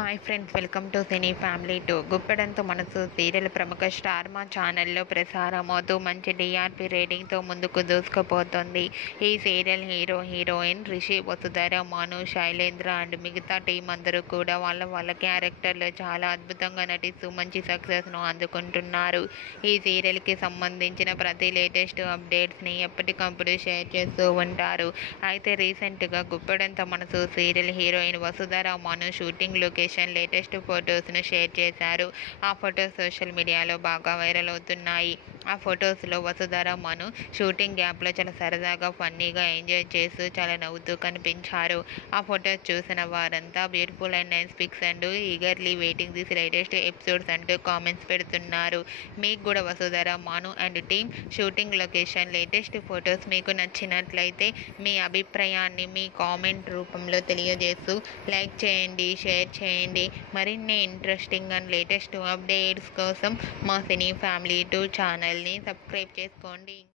Hi friends, welcome to cine family two. Guppedantha Manasu serial ప్రముఖ star మా ఛానల్లో ప్రసారమవుతూ మంచి టీఆర్పీ రేటింగ్తో ముందుకు దూసుకుపోతుంది. ఈ serial heroine Rishi, Vasudhara, Manu, Shailendra and మిగతా టీం అందరూ కూడా వాళ్ళ క్యారెక్టర్లో చాలా అద్భుతంగా నటిస్తూ మంచి సక్సెస్ను అందుకుంటున్నారు. ఈ సీరియల్కి సంబంధించిన ప్రతి లేటెస్ట్ అప్డేట్స్ని ఎప్పటికప్పుడు షేర్ చేస్తూ ఉంటారు. అయితే రీసెంట్గా గుప్పెడంతో మనసు సీరియల్ హీరోయిన్ వసుధర, మను షూటింగ్ లొకేషన్ లేటెస్ట్ ఫొటోస్ను షేర్ చేశారు. ఆ ఫొటోస్ సోషల్ మీడియాలో బాగా వైరల్ అవుతున్నాయి. ఆ ఫొటోస్లో వసుధర, మను షూటింగ్ గ్యాప్లో చాలా సరదాగా ఫన్నీగా ఎంజాయ్ చేస్తూ చాలా నవ్వుతూ కనిపించారు. ఆ ఫొటోస్ చూసిన వారంతా beautiful and nice pics and eagerly waiting this latest episodes అంటూ కామెంట్స్ పెడుతున్నారు. మీకు కూడా Vasudhara, Manu and team shooting location latest photos మీకు నచ్చినట్లయితే మీ అభిప్రాయాన్ని మీ కామెంట్ రూపంలో తెలియజేస్తూ లైక్ చేయండి, షేర్ చేయండి. మరిన్ని ఇంట్రెస్టింగ్ అండ్ లేటెస్ట్ అప్డేట్స్ కోసం మా సినీ ఫ్యామిలీ టూ ఛానల్ని సబ్స్క్రైబ్ చేసుకోండి.